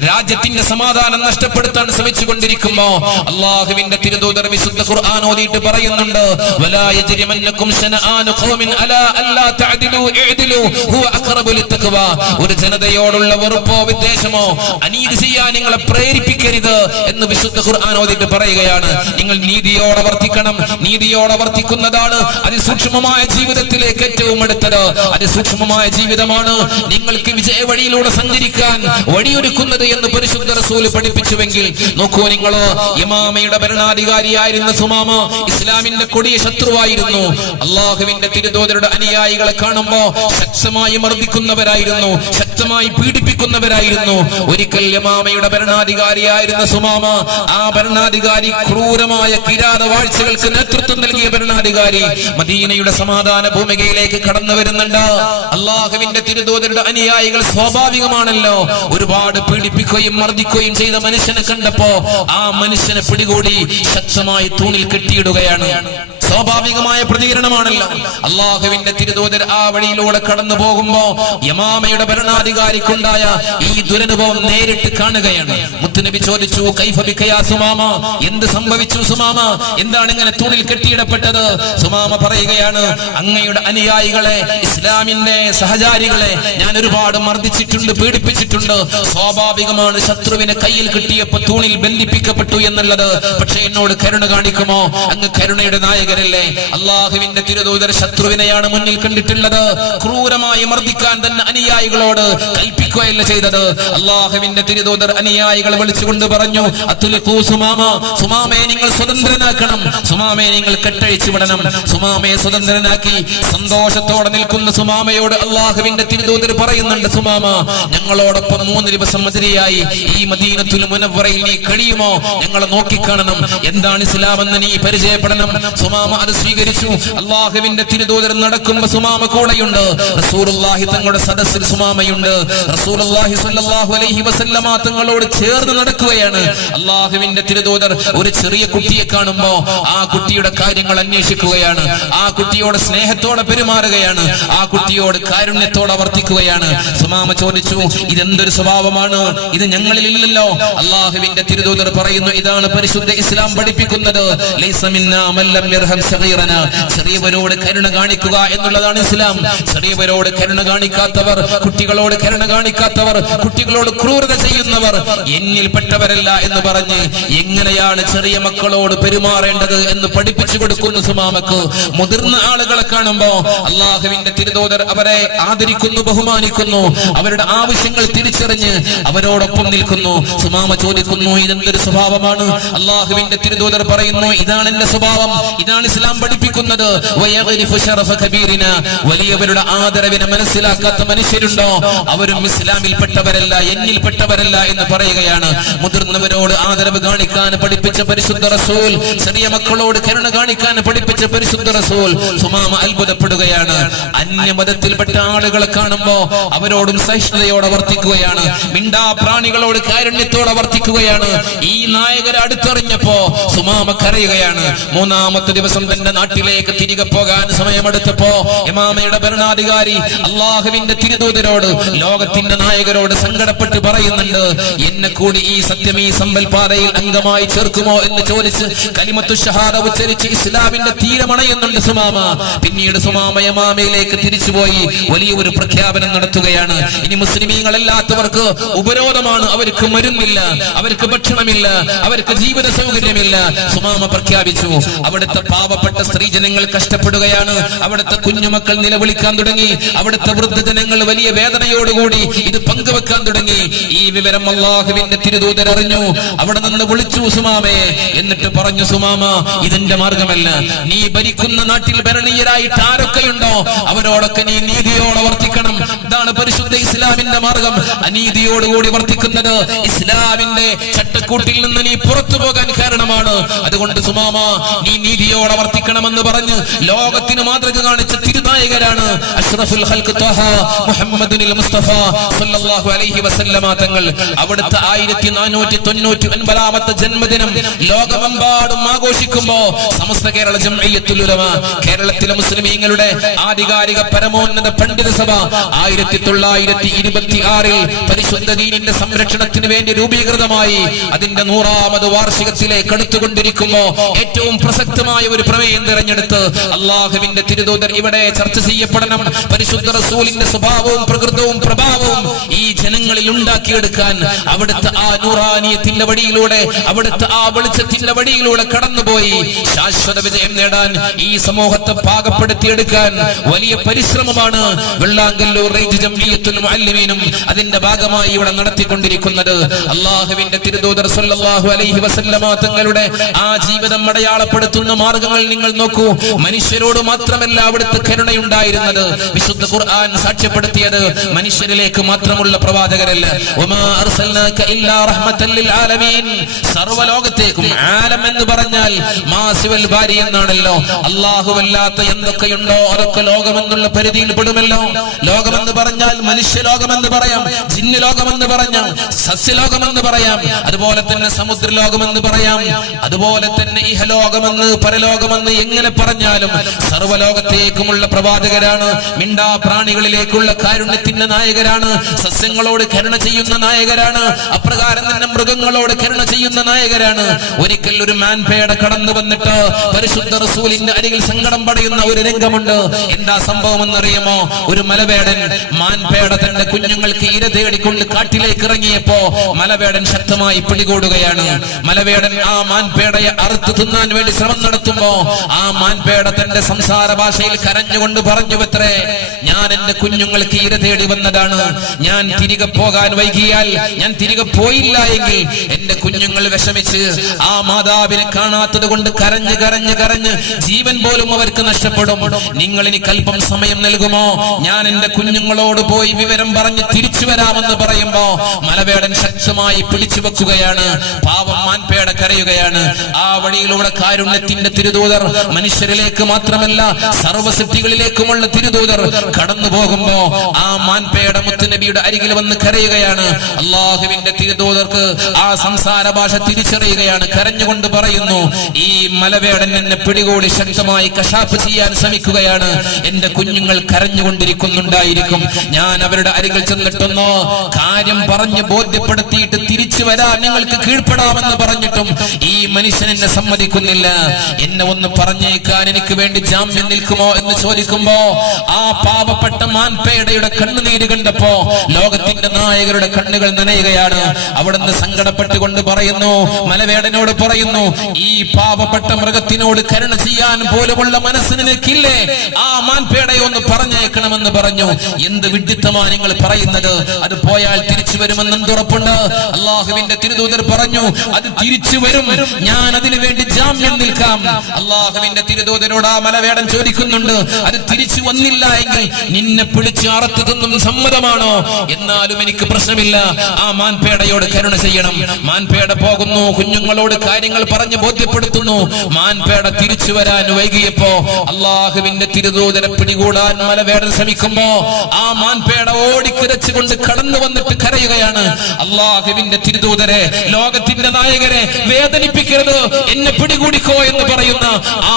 രാജ്യത്തിന്റെ സമാധാനം നഷ്ടപ്പെടുത്താൻ ശ്രമിച്ചുകൊണ്ടിരിക്കുമ്പോ അള്ളാഹുവിന്റെ തിരുദൂതർ വിശുദ്ധ ഖുർആൻ ഓതിയിട്ട് പറയുന്നുണ്ട് വലാ യജ്രിമന്നകും ശനആനു ഖൗമിൻ അലാ അല്ലാ തഅദിലു ഇഅദിലു ഹുവ അഖറബു ലിത്തഖ്വ. ഒരു ജനതയോടുള്ള വെറുപ്പോ വിദ്വേഷമോ അനീതി ചെയ്യാൻ നിങ്ങളെ പ്രേരിപ്പിക്കരുത് എന്ന് വിശുദ്ധ ഖുർആൻ ഓതിയിട്ട് പറയുകയാണ്. നിങ്ങൾ നീതിയോടെ വർത്തിക്കണം. നീതിയോടെ വർത്തിക്കുന്നതാണ് അതിസൂക്ഷ്മമായ ജീവിതത്തിലേക്ക് ഏറ്റവും അടുത്തത്. അതിസൂക്ഷ്മമായ ജീവിതമാണ് നിങ്ങൾക്ക് വിജയ വഴിയിലൂടെ സഞ്ചരിക്കാൻ വഴിയൊരുക്കുന്നത് എന്ന് പരിശുദ്ധ റസൂൽ പഠിപ്പിച്ചുവെങ്കിൽ നോക്കൂ നിങ്ങൾ ഇമാമയുടെ ഭരണാധികാരിയായിരുന്ന സുമാമ ഇസ്ലാമിന്റെ കൊടിയ ശത്രുവായിരുന്നു. അള്ളാഹുവിന്റെ തിരുതോതരുടെ അനുയായികളെ കാണുമ്പോ ശക്തമായി മർദ്ദിക്കുന്നവരായിരുന്നു. ശക്തമായി പീഡിപ്പിക്കുന്നവരായിരുന്നു. ഒരിക്കൽ യമാമയുടെ ഭരണാധികാരിയായിരുന്ന സുമാമ ആ ഭരണാധികാരി ക്രൂരമായ കിരാത വാഴ്ചകൾക്ക് നേതൃത്വം നൽകിയ ഭരണാധികാരി മദീനയുടെ സമാധാന ഭൂമികയിലേക്ക് കടന്നു വരുന്നുണ്ട്. അള്ളാഹുവിന്റെ തിരുതോതരുടെ അനുയായികൾ സ്വാഭാവികമാണല്ലോ. ഒരുപാട് പീഡിപ്പിക്കുകയും മർദ്ദിക്കുകയും ചെയ്ത മനുഷ്യനെ കണ്ടപ്പോ ആ മനുഷ്യനെ പിടികൂടി ശക്തമായി തൂണിൽ കെട്ടിയിടുകയാണ്. സ്വാഭാവികമായ പ്രതികരണമാണല്ലോ. അള്ളാഹുവിന്റെ തിരുദൂതർ ആ വഴിയിലൂടെ കടന്നു പോകുമ്പോ യമാമയുടെ ഭരണാധികാരിക്കുണ്ടായ ഈ ദുരനുഭവം നേരിട്ട് കാണുകയാണ്. മുത്തുനബി ചോദിച്ചു സുമാമ? എന്ത് സംഭവിച്ചു സുമാമ? എന്താണ് ഇങ്ങനെ തൂണിൽ കെട്ടിയിടപ്പെട്ടത്? സുമാമ പറയുകയാണ് അങ്ങയുടെ അനുയായികളെ ഇസ്ലാമിന്റെ സഹചാരികളെ ഞാൻ ഒരുപാട് മർദ്ദിച്ചിട്ടുണ്ട് പീഡിപ്പിച്ചിട്ടുണ്ട്. സ്വാഭാവികമാണ് ശത്രുവിനെ കയ്യിൽ കിട്ടിയപ്പോ തൂണിൽ ബന്ധിപ്പിക്കപ്പെട്ടു എന്നുള്ളത്. പക്ഷെ എന്നോട് കരുണ കാണിക്കുമോ? അങ്ങ് കരുണയുടെ നായകരല്ലേ അള്ളാഹുവിന്റെ തിരുദൂതർ ശത്രുവിനെയാണ് മുന്നിൽ കണ്ടിട്ടുള്ളത്. ക്രൂരമായി മർദ്ദിക്കാൻ തന്നെ അനുയായികളോട് കൽപ്പിക്കുകയല്ല ചെയ്തത്. അള്ളാഹുവിന്റെ തിരുദൂതർ അനുയായികളെ വിളിച്ചുകൊണ്ട് പറഞ്ഞു അത്തുലിഖൂ സുമാമ സുമാമയെ നിങ്ങൾ സ്വതന്ത്രനാക്കണം. സുമാമയെ നിങ്ങൾ കെട്ടഴിച്ചു വിടണം. സുമാമയെ സ്വതന്ത്രനാക്കി സന്തോഷത്തോടെ നിൽക്കുന്ന സുമാമയോട് അള്ളാഹുവിന്റെ തിരുദൂതർ പറയുന്നുണ്ട് സുമാമ ഞങ്ങളോടൊപ്പം മൂന്ന് ദിവസം മതിരിയായി ഈ മദീനത്തുൽ മുനവറയിൽ നീ കഴിയുമോ? ഞങ്ങളെ നോക്കിക്കാണണം. എന്താണ് ഇസ്ലാം നീ പരിചയപ്പെടണം. സുമാമ അത് സ്വീകരിച്ചു. അള്ളാഹുവിന്റെ തിരുദൂതർ നടക്കുമ്പോ സുമാമ കൂടെയുണ്ട്. റസൂലുള്ളാഹി തങ്ങളുടെ സദസ്സിൽ സുമാമയുണ്ട്. റസൂലുള്ളാഹി സ്വല്ലല്ലാഹു അലൈഹി വസല്ലമ തങ്ങളോട് ചേർന്ന് നടക്കുകയാണ്. അള്ളാഹുവിന്റെ തിരുദൂതർ ഒരു ചെറിയ കുട്ടിയെ കാണുമ്പോ ആ കുട്ടിയുടെ കാര്യങ്ങൾ അന്വേഷിക്കുകയാണ്. ആ കുട്ടിയോട് സ്നേഹത്തോടെ പെരുമാറുകയാണ്. ആ കുട്ടിയോട് കാരുണ്യത്തോടെ വർത്തിക്കുകയാണ്. സുമാമ ചോദിച്ചു ഇതെന്തൊരു സ്വഭാവമാണ്? ഇത് ഞങ്ങളിൽ ഇല്ലല്ലോ. അള്ളാഹുവിന്റെ തിരുദൂതർ പറയുന്നു ഇതാണ് പരിശുദ്ധ ഇസ്ലാം പഠിപ്പിക്കുന്നത്. ചെറിയവരോട് കരുണ കാണിക്കുക എന്നുള്ളതാണ് ഇസ്ലാം. ചെറിയവരോട് കരുണ കാണിക്കാത്തവർ കുട്ടികളോട് കരുണ കാണിക്കാത്തവർ കുട്ടികളോട് ക്രൂരത ചെയ്യുന്നവർ എന്നിൽപ്പെട്ടവരല്ല എന്ന് പറഞ്ഞ് എങ്ങനെയാണ് ചെറിയ മക്കളോട് പെരുമാറേണ്ടത് എന്ന് പഠിപ്പിച്ചു കൊടുക്കുന്നു സുമാമക്ക്. മുതിർന്ന ആളുകളെ കാണുമ്പോ അള്ളാഹുവിന്റെ തിരുതോദർ അവരെ ആദരിക്കുന്നു ബഹുമാനിക്കുന്നു. അവരുടെ ആവശ്യങ്ങൾ തിരിച്ചറിഞ്ഞ് അവരോടൊപ്പം നിൽക്കുന്നു. സുമാമ ചോദിക്കുന്നു ഇതെന്തൊരു സ്വഭാവമാണ്? അള്ളാഹുവിന്റെ തിരുതോദർ പറയുന്നു ഇതാണ് എന്റെ സ്വഭാവം ഇതാണ് ഇസ്ലാം പഠിപ്പിക്കുന്നത്. വലിയവരുടെ ആദരവിനെ മനസ്സിലാക്കാത്ത മനുഷ്യരുണ്ടോ? അവരും ഇസ്ലാമിൽ പെട്ടവരല്ല എന്നിൽ പെട്ടവരല്ല എന്ന് പറയുകയാണ്. മുതിർന്നവരോട് ആദരവ് കാണിക്കാൻ പഠിപ്പിച്ച പരിശുദ്ധ റസൂൽ ചെറിയ മക്കളോട് കരുണ കാണിക്കാൻ പഠിപ്പിച്ച പരിശുദ്ധ റസൂൽ സുമാമ അത്ഭുതപ്പെടുകയാണ്. അന്യമതത്തിൽപ്പെട്ട ആളുകളെ കാണുമ്പോ അവരോടും സഹിഷ്ണുതയോടെ വർത്തിക്കുകയാണ്. മിണ്ടാ പ്രാണികളോട് കാരുണ്യത്തോടെ വർത്തിക്കുകയാണ്. ഈ നായകരെ അടുത്തറിഞ്ഞപ്പോ സുമാമ കരയുകയാണ്. മൂന്നാമത്തെ ദിവസം തന്റെ നാട്ടിലേക്ക് തിരികെ പോകാൻ സമയമെടുത്തപ്പോ ഇമാമയുടെ ഭരണാധികാരി അള്ളാഹുവിന്റെ തിരുദൂതരോട് ലോകത്തിന്റെ നായകരോട് സങ്കടപ്പെട്ട് പറയുന്നുണ്ട് എന്നെ കൂടി ഈ സത്യം ഈ സമ്പൽപാതയിൽ അംഗമായി ചേർക്കുമോ? എന്ന് ചോദിച്ച് കലിമത്തു ഷഹാദ ഉച്ചരിച്ച് ഇസ്ലാമിന്റെ തീരമണയുന്നുണ്ട് സുമാമ. പിന്നീട് സുമാമ യമാമയിലേക്ക് തിരിച്ചുപോയി വലിയൊരു പ്രഖ്യാപനം നടത്തുകയാണ്. ഇനി മുസ്ലിമീങ്ങളല്ലാത്തവർക്ക് ഉപരോധമാണ് അവർക്ക് മരുന്നില്ല അവർക്ക് ഭക്ഷണമില്ല അവർക്ക് ജീവിത സൗകര്യമില്ല. സുമാമ പ്രഖ്യാപിച്ചു അവിടുത്തെ പാവപ്പെട്ട സ്ത്രീജനങ്ങൾ കഷ്ടപ്പെടുകയാണ്. അവിടുത്തെ കുഞ്ഞുമക്കൾ നിലവിളിക്കാൻ തുടങ്ങി. അവിടുത്തെ വൃദ്ധജനങ്ങൾ വലിയ വേദനയോടുകൂടി ഇത് പങ്കുവെക്കാൻ തുടങ്ങി. ഈ വിവരം അള്ളാഹുവിന്റെ തിരുദൂതർ അറിഞ്ഞു. അവിടെ നിന്ന് വിളിച്ചു സുമാമേ എന്നിട്ട് പറഞ്ഞു സുമാമ ഇതിന്റെ മാർഗമല്ല. നീ ഭരിക്കുന്ന നാട്ടിൽ ഭരണീയരായിട്ട് ആരൊക്കെയുണ്ടോ അവരോടൊക്കെ നീ നീതിയോടെ വർത്തിക്കണം. ഇതാണ് പരിശുദ്ധ ഇസ്ലാമിന്റെ മാർഗം. അനീതിയോടുകൂടി വർത്തിക്കുന്നത് ഇസ്ലാമിന്റെ ചട്ടക്കൂട്ടിൽ നിന്ന് നീ പുറത്തു പോകാൻ കാരണമാണ്. അതുകൊണ്ട് സുമാമ നീ നീതിയോടെ വർത്തിക്കണമെന്ന് പറഞ്ഞ് ലോകത്തിന് മാതൃക കാണിച്ച തിരുനായകരാണ് അഷ്റഫുൽ ഹൽക്ക് ത്വഹ മുഹമ്മദിനിൽ മുസ്തഫ സല്ലല്ലാഹു അലൈഹി വസല്ലമ തങ്ങൾ. അവിടുത്തെ ആയിരത്തി നാനൂറ്റി തൊണ്ണൂറ്റി ഒൻപതാമത്തെ ജന്മദിനം ലോകമെമ്പാടും ആഘോഷിക്കുമ്പോ സമസ്ത കേരള ജംഇയ്യത്തുൽ ഉലമ കേരളത്തിലെ മുസ്ലിമീങ്ങളുടെ ആധികാരിക പരമോന്നത പണ്ഡിത സഭ ആയിരത്തി തൊള്ളായിരത്തി ഇരുപത്തി ആറിൽ പരിശുദ്ധ ദീനിന്റെ സംരക്ഷണത്തിന് വേണ്ടി രൂപീകൃതമായി അതിന്റെ നൂറാമത് വാർഷികത്തിലേക്ക് അടുത്തുകൊണ്ടിരിക്കുമ്പോ ഏറ്റവും പ്രസക്തമായ പ്രമേയം തിരഞ്ഞെടുത്ത് അള്ളാഹുവിന്റെ തിരുദൂതർ ഇവിടെ ചർച്ച ചെയ്യപ്പെടണം. പരിശുദ്ധ റസൂലിന്റെ സ്വഭാവവും പ്രകൃതവും പ്രഭാവവും ഈ ജനങ്ങളിൽ ഉണ്ടാക്കിയെടുക്കാൻ അവിടുത്തെ ആ നൂറാനിയത്തിന്റെ വഴിയിലൂടെ അവിടുത്തെ ആ വെളിച്ചത്തിന്റെ വഴിയിലൂടെ കടന്നുപോയി. ശാശ്വത വിജയം നേടാൻ ഈ സമൂഹത്തെ പാകപ്പെടുത്തിയെടുക്കാൻ വലിയ പരിശ്രമമാണ് വെള്ളാങ്കല്ലൂർ റേഞ്ച് ജംഇയ്യത്തുൽ അതിന്റെ ഭാഗമായി ഇവിടെ നടത്തിക്കൊണ്ടിരിക്കുന്നത്. അള്ളാഹുവിന്റെ തിരുദൂതർ സല്ലല്ലാഹു അലൈഹി വസല്ലമ തങ്ങളുടെ ആ ജീവിതം അടയാളപ്പെടുത്തുന്ന മാർഗങ്ങൾ നിങ്ങൾ നോക്കൂ. മനുഷ്യരോട് മാത്രമല്ല അവിടുത്തെ കരുണയുണ്ടായിരുന്നത്. വിശുദ്ധ ഖുർആൻ സാക്ഷ്യപ്പെടുത്തിയത് മനുഷ്യരിലേക്ക് മാത്രമുള്ള പ്രവാചകരല്ല. സർവലോകത്തേക്കും ആലം എന്ന് പറഞ്ഞാൽ മാസിവൽ ബാരി എന്നാണല്ലോ. അല്ലാഹുവല്ലാത്ത എന്തൊക്കെയുണ്ടോ അതൊക്കെ ലോകമെന്നുള്ള പരിധിയിൽ പെടുമല്ലോ. ലോകമെന്ന് പറഞ്ഞാൽ മനുഷ്യലോകമെന്ന് പറയാം. ജിന്ന് ലോകമെന്ന് പറഞ്ഞാൽ സസ്യലോകമെന്ന് പറയാം. അതുപോലെ തന്നെ സമുദ്രലോകമെന്ന് പറയാം. അതുപോലെ തന്നെ ഇഹലോകമെന്ന് പരലോകമെന്ന് എങ്ങനെ പറഞ്ഞാലും സർവലോകത്തേക്കുമുള്ള പ്രവാചകരാണ് മിണ്ടാ പ്രാണികളിലേക്കുള്ള കാരുണ്യത്തിന്റെ നായകരാണ് സസ്യങ്ങളോട് കരുണ ചെയ്യുന്ന നായകരാണ് അപ്രകാരം തന്നെ മൃഗങ്ങളോട് കരുണ ചെയ്യുന്ന നായകരാണ്. ഒരിക്കൽ ഒരു മാൻപേട കടന്നു വന്നിട്ട് പരിശുദ്ധ റസൂലിന്റെ അരികിൽ സങ്കടം പടയുന്ന ഒരു രംഗമുണ്ട്. എന്താ സംഭവം എന്നറിയുമോ? ഒരു മലവേടൻ മാൻപേട തന്റെ കുഞ്ഞുങ്ങൾക്ക് ഇര തേടിക്കൊണ്ട് കാട്ടിലേക്ക് ഇറങ്ങിയപ്പോ മലവേടൻ ശക്തമായി പിടികൂടുകയാണ്. മലവേടൻ ആ മാൻപേടയെ അറുത്തു തിന്നാൻ വേണ്ടി ശ്രമം നടത്തുമ്പോ ആ മാൻപേട തന്റെ സംസാര ഭാഷയിൽ കരഞ്ഞുകൊണ്ട് പറഞ്ഞു അത്രേ ഞാൻ എന്റെ കുഞ്ഞുങ്ങൾക്ക് ഇര തേടി വന്നതാണ്. ഞാൻ തിരികെ പോകാൻ വൈകിയാൽ ഞാൻ തിരികെ പോയില്ല എങ്കിൽ എന്റെ കുഞ്ഞുങ്ങൾ വിഷമിച്ച് ആ മാതാവിനെ കാണാത്തത് കൊണ്ട് കരഞ്ഞ് കരഞ്ഞ് കരഞ്ഞ് ജീവൻ പോലും അവർക്ക് നഷ്ടപ്പെടും. നിങ്ങൾ എനിക്ക് അല്പം സമയം നൽകുമോ? ഞാൻ എന്റെ കുഞ്ഞുങ്ങളോട് പോയി വിവരം പറഞ്ഞ് തിരിച്ചു വരാമെന്ന് പറയുമ്പോ മലവേടൻ ശക്തമായി പിടിച്ചു വെക്കുകയാണ് പാവം മാൻപേട കരയുകയാണ്. ആ വഴിയിലൂടെ കാരുണ്യത്തിന്റെ തിരുദൂതർ മനുഷ്യരിലേക്ക് മാത്രമല്ല സർവസിദ്ധികളിലേക്കുമുള്ള തിരുദൂതർ കടന്നു പോകുമ്പോ ആ മാൻപേട മുത്തുനബിയുടെ അരികിൽ വന്ന് കരയുകയാണ്. അള്ളാഹുവിന്റെ തിരുദൂതർക്ക് ആ സംസാര ഭാഷ തിരിച്ചറിയുകയാണ്. കരഞ്ഞുകൊണ്ട് പറയുന്നു ഈ മലവേടൻ എന്നെ പിടികൂടി ശക്തമായി കശാപ്പ് ചെയ്യാൻ ശ്രമിക്കുകയാണ്. എന്റെ കുഞ്ഞുങ്ങൾ കരഞ്ഞുകൊണ്ടിരിക്കുന്നുണ്ടായിരിക്കും. ഞാൻ അവരുടെ അരികിൽ ചെന്നിട്ടൊന്നോ കാര്യം പറഞ്ഞ് ബോധ്യപ്പെടുത്തിയിട്ട് തിരിച്ചു വരാൻ നിങ്ങൾക്ക് കീഴ്പ്പെടാമെന്ന് പറഞ്ഞിട്ടും ഈ മനുഷ്യൻ എന്നെ സമ്മതിക്കുന്നില്ല. എന്നെ ഒന്ന് പറഞ്ഞേക്കാൻ എനിക്ക് വേണ്ടി ജാമ്യം നിൽക്കുമോ എന്ന് ചോദിക്കുമ്പോ ആ പാവപ്പെട്ട മാൻപേടയുടെ കണ്ണുനീര് കണ്ടപ്പോ ലോകത്തിന്റെ നായകരുടെ കണ്ണുകൾ നനയുകയാണ്. അവിടുന്ന് സങ്കടപ്പെട്ടുകൊണ്ട് പറയുന്നു മലവേടനോട് പറയുന്നു ഈ പാവപ്പെട്ട മൃഗത്തിനോട് കരുണ ചെയ്യാൻ പോലുമുള്ള മനസ്സിന് നിൽക്കില്ലേ? ആ മാൻപേടയെ ഒന്ന് പറഞ്ഞേക്കണമെന്ന് പറഞ്ഞു. എന്ത് വിഡിത്തമാ നിങ്ങൾ പറയുന്നത്? അത് പോയാൽ തിരിച്ചു വരുമെന്ന് എന്തുറപ്പുണ്ട്? അള്ളാഹുവിന്റെ തിരുദൂതർ പറഞ്ഞു അത് തിരിച്ചു വരും. ഞാൻ അതിനു വേണ്ടി ജാമ്യം നിൽക്കാം. അള്ളാഹുവിന്റെ തിരുദൂതനോട് ആ മലവേടൻ ചോദിക്കുന്നുണ്ട് അത് തിരിച്ചു വന്നില്ല എങ്കിൽ നിന്നെ പിടിച്ച് അറത്തു തിന്നും സമ്മതമാണോ? എന്നാലും എനിക്ക് പ്രശ്നമില്ല. ആ മാൻപേടയോട് കരുണ ചെയ്യണം. മാൻപേട പോകുന്നു കുഞ്ഞുങ്ങളോട് കാര്യങ്ങൾ പറഞ്ഞ് ബോധ്യപ്പെടുത്തുന്നു. മാൻപേട തിരിച്ചു വരാൻ വൈകിയപ്പോ അള്ളാഹുവിന്റെ തിരുദൂതനെ പിടികൂടാൻ മലവേടൻ ശ്രമിക്കുമ്പോ ആ മാൻപേട ഓടിക്കിരച്ചുകൊണ്ട് കടന്നു വന്നിട്ട് കരയുകയാണ്. അള്ളാഹുവിന്റെ തിരുദൂതരെ ലോകത്തിന്റെ നായകരെ വേദനിപ്പിക്കരുത് എന്നെ പിടികൂടിക്കോ എന്ന് പറയുന്ന ആ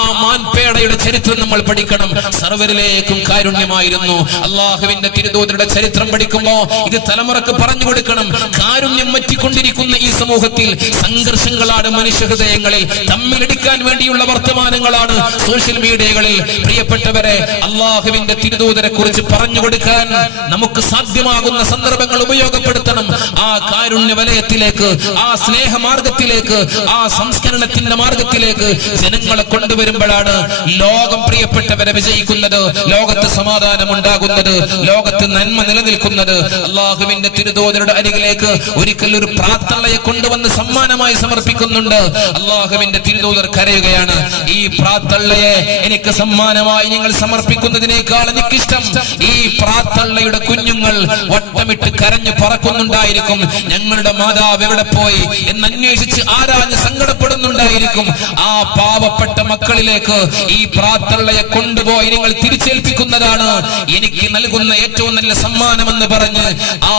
മാൻപേടയുടെ ചരിത്രം നമ്മൾ പഠിക്കണം. സർവരിലേക്കും കാരുണ്യമായിരുന്നു. അള്ളാഹുവിന്റെ തിരുദൂതരുടെ ചരിത്രം പഠിക്കുമ്പോ ഇത് തലമുറയ്ക്ക് പറഞ്ഞു കൊടുക്കണം. കാരുണ്യം മറ്റിക്കൊണ്ടിരിക്കുന്ന ഈ സമൂഹത്തിൽ സംഘർഷങ്ങളാണ് മനുഷ്യ ഹൃദയങ്ങളിൽ തമ്മിലടിക്കാൻ വേണ്ടിയുള്ള വർത്തമാനങ്ങളാണ് സോഷ്യൽ മീഡിയകളിൽ. പ്രിയപ്പെട്ടവരെ അള്ളാഹുവിന്റെ തിരുദൂതരെ കുറിച്ച് പറഞ്ഞു കൊടുക്കാൻ നമുക്ക് സാധ്യമാകുന്ന സന്ദർഭങ്ങൾ ഉപയോഗപ്പെടുത്തണം. ആ കാരുണ്യ വലയത്തിലേക്ക് ആ സ്നേഹമാർഗത്തിലേക്ക് ആ സംസ്കരണത്തിന്റെ മാർഗത്തിലേക്ക് ജനങ്ങളെ കൊണ്ടുവരുമ്പോഴാണ് ലോകം പ്രിയപ്പെട്ടവരെ വിജയിക്കുന്നത് ലോകത്ത് സമാധാനം ഉണ്ടാകുന്നത് ലോകത്ത് നന്മ നിലനിൽക്കുന്നത്. അള്ളാഹുവിന്റെ തിരുതോതരുടെ അരികിലേക്ക് ഒരിക്കൽ ഒരു പ്രാർത്ഥനയെ കൊണ്ടുവന്ന് സമ്മാനമായി സമർപ്പിക്കുന്നുണ്ട്. അള്ളാഹുവിന്റെ തിരുതോതർ കരയുകയാണ് ഈ പ്രാർത്ഥനയെ എനിക്ക് സമ്മാനമായി നിങ്ങൾ സമർപ്പിക്കുന്നതിനേക്കാൾ എനിക്കിഷ്ടം. ഈ പ്രാർത്ഥനയുടെ കുഞ്ഞുങ്ങൾ വട്ടമിട്ട് കരഞ്ഞു പറക്കുന്നുണ്ടായിരിക്കും. ഞങ്ങളുടെ മാതാവ് എവിടെ പോയി? എന്ന് അന്വേഷിച്ച് ആരാഞ്ഞ് സങ്കടപ്പെടുന്നുണ്ടായിരിക്കും. ആ പാവപ്പെട്ട മക്കളിലേക്ക് ഈ പ്രാർത്ഥനയെ കൊണ്ടുപോയി നിങ്ങൾ തിരിച്ചേൽപ്പിക്കുന്നതാണ്. എനിക്ക് നൽകുന്ന ഏറ്റവും നല്ല സമ്മാനമെന്ന് പറഞ്ഞ് ആ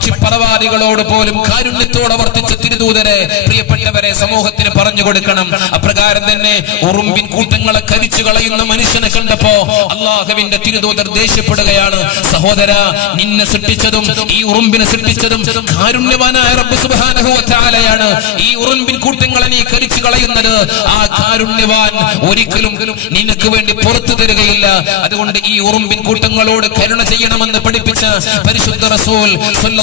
പക്ഷിപ്പറവാദികളോട് പോലും കാരുണ്യത്തോടെ വർത്തിച്ച തിരുദൂതരെ പ്രിയപ്പെട്ടവരെ സമൂഹത്തിന് പറഞ്ഞു കൊടുക്കണം. അപ്രകാരം തന്നെ ഉറുമ്പിൻ കൂട്ടങ്ങളെ കരിച്ചു കളയുന്ന മനുഷ്യനെ കണ്ടപ്പോ അള്ളാഹുവിന്റെ തിരുദൂതർ ദേഷ്യപ്പെടുകയാണ്. സഹോദര നിന്നെ സൃഷ്ടിച്ചതും ഈ ഉറുമ്പിനെ സൃഷ്ടിച്ചതും കാരുണ്യവാനായ റബ്ബ് തആലയാണ് ഈ ഉറുമ്പിൻ കൂട്ടങ്ങളെ നീ കരിച്ചു കളയുന്നത്. ആ കാരുണ്യവാൻ ഒരിക്കലും നിനക്ക് വേണ്ടി പുറത്തു തരികയില്ല. അതുകൊണ്ട് ഈ ഉറുമ്പിൻ കൂട്ടങ്ങളോട് കരുണ ചെയ്യണമെന്ന് പഠിപ്പിച്ച പരിശുദ്ധ റസൂൽ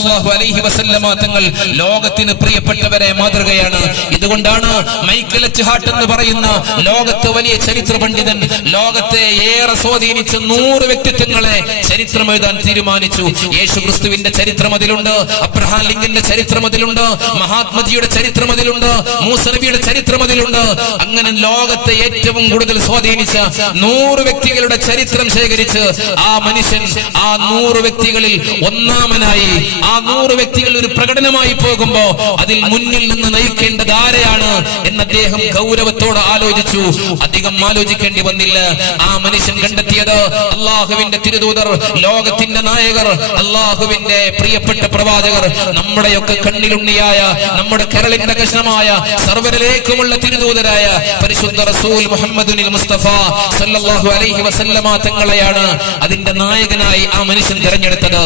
സല്ലല്ലാഹു അലൈഹി വസല്ലമ തങ്ങൾ ലോകത്തിന് പ്രിയപ്പെട്ടവരെ മാതൃകയാണ്. ഇതുകൊണ്ടാണ് മൈക്കൽ ഹാർട്ട് എന്ന് പറയുന്ന ലോകത്ത് വലിയ ചരിത്ര പണ്ഡിതൻ ലോകത്തെ ഏറെ സ്വാധീനിച്ച നൂറ് വ്യക്തിത്വങ്ങളെ ചരിത്രം എഴുതാൻ തീരുമാനിച്ചു. യേശു ക്രിസ്തുവിന്റെ ചരിത്രം അതിലുണ്ട് അബ്രഹാം ലിംഗിന്റെ ചരിത്രം അതിലുണ്ട് മഹാത്മജിയുടെ ചരിത്രം അതിലുണ്ട് മൂസനബിയുടെ ചരിത്രം അതിലുണ്ട്. അങ്ങനെ ലോകത്തെ ഏറ്റവും കൂടുതൽ സ്വാധീനിച്ച നൂറ് വ്യക്തികളുടെ ചരിത്രം ശേഖരിച്ച് ആ മനുഷ്യൻ ആ നൂറ് വ്യക്തികളിൽ ഒന്നാമനായി ആ നൂറ് വ്യക്തികൾ ഒരു പ്രകടനമായി പോകുമ്പോ അതിൽ മുന്നിൽ നിന്ന് നയിക്കേണ്ടത് ആരെയാണ് എന്ന് അദ്ദേഹം ഗൗരവത്തോടെ ആലോചിച്ചു. അധികം ആലോചിക്കേണ്ടി വന്നില്ല. ആ മനുഷ്യൻ കണ്ടെത്തിയത് അള്ളാഹുവിന്റെ തിരുദൂതർ ലോകത്തിന്റെ നായകർ അള്ളാഹുവിന്റെ പ്രിയപ്പെട്ട പ്രവാചകർ നമ്മുടെയൊക്കെ കണ്ണിലുണ്ണിയായ നമ്മുടെ കരളിന്റെ കഷ്ണമായ സർവരിലേക്കുമുള്ള തിരുദൂതരായ പരിശുദ്ധ റസൂൽ മുഹമ്മദുനിൽ മുസ്തഫ സല്ലല്ലാഹു അലൈഹി വസല്ലമ തങ്ങളെയാണ് അതിന്റെ നായകനായി ആ മനുഷ്യൻ തിരഞ്ഞെടുത്തത്.